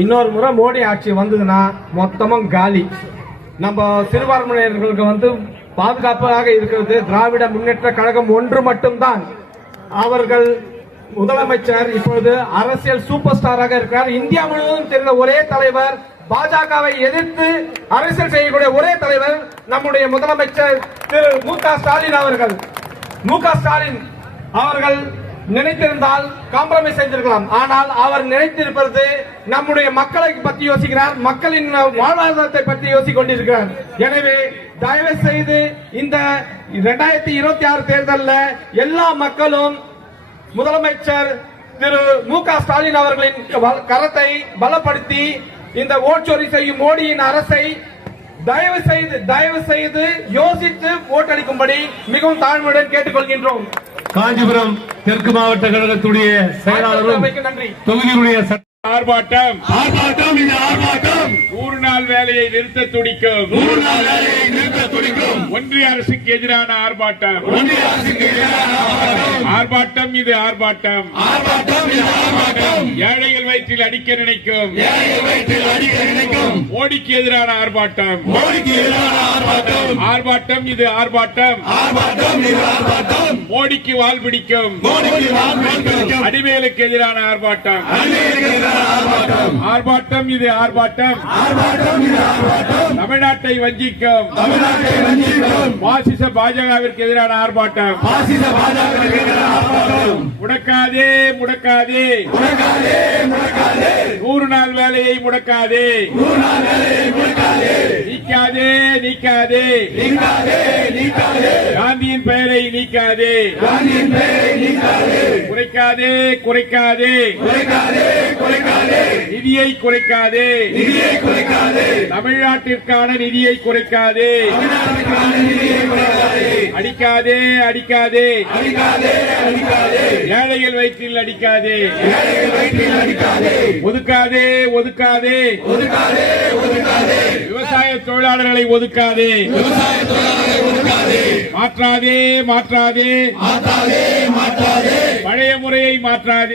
இன்னொரு முறை மோடி ஆட்சி வந்ததுன்னா மொத்தமும் காலி. நம்ம சிறுபான்மையினர்களுக்கு பாதுகாப்பாக இருக்கிறது திராவிட முன்னேற்ற கழகம் ஒன்று மட்டும்தான். அவர்கள் முதலமைச்சர் இப்பொழுது அரசியல் சூப்பர் ஸ்டாராக இருக்கிறார். இந்தியா முழுவதும் தெரிந்த ஒரே தலைவர், பாஜகவை எதிர்த்து அரசியல் செய்யக்கூடிய ஒரே தலைவர் நம்முடைய முதலமைச்சர் திரு மு.க. ஸ்டாலின் அவர்கள். மு.க. ஸ்டாலின் அவர்கள் நினைத்திருந்தால் காம்ப்ரமைஸ் செய்திருக்கலாம். ஆனால் அவர் நினைத்திருப்பது நம்முடைய மக்களை பற்றி யோசிக்கிறார், மக்களின் வாழ்வாதாரத்தை பற்றி யோசித்துக் கொண்டிருக்கிறார். எனவே தயவு செய்து இந்த 2026 தேர்தலில் எல்லா மக்களும் முதலமைச்சர் திரு மு.க. ஸ்டாலின் அவர்களின் கரத்தை பலப்படுத்தி இந்த ஓட்சோரி செய்யும் மோடியின் அரசை தயவு செய்து யோசித்து ஓட்டளிக்கும்படி மிகவும் தாழ்மையுடன் கேட்டுக்கொள்கின்றோம். காஞ்சிபுரம் தெற்கு மாவட்ட கழகத்துடைய செயலாளரும் தொகுதியுடைய ஆர்ப்பாட்டம் இந்த ஆர்ப்பாட்டம் 100 நாள் வேலையை நிறுத்த துடிக்கும். ஒன்றிய அரசுக்கு எதிரான ஆர்ப்பாட்டம். ஆர்ப்பாட்டம் இது ஆர்ப்பாட்டம். ஏழைகள் வயிற்றில் அடிக்க நினைக்கும் மோடிக்கு எதிரான ஆர்ப்பாட்டம். ஆர்ப்பாட்டம் இது ஆர்ப்பாட்டம். மோடிக்கு வால் பிடிக்கும் அடிமைகளுக்கு எதிரான ஆர்ப்பாட்டம். ஆர்ப்பாட்டம் இது ஆர்ப்பாட்டம். தமிழ்நாட்டை வஞ்சிக்கும் பாசிச பாஜகவிற்கு எதிரான ஆர்ப்பாட்டம். முடக்காதே முடக்காதே 100 நாள் வேலையை முடக்காதே. நீக்காதே நீக்காதே காந்தியின் பெயரை நீக்காதே. குறைக்காதே குறைக்காதே நிதியை குறைக்காதே. தமிழ்நாட்டிற்கான நிதியை குறைக்காதே. அடிக்காதே அடிக்காதே ஏழைகள் வயிற்றில் அடிக்காதே. ஒதுக்காதே ஒதுக்காதே விவசாய தொழிலாளர்களை ஒதுக்காதே. மாற்றாதே மாற்றாதே பழைய முறையை மாற்றாதே.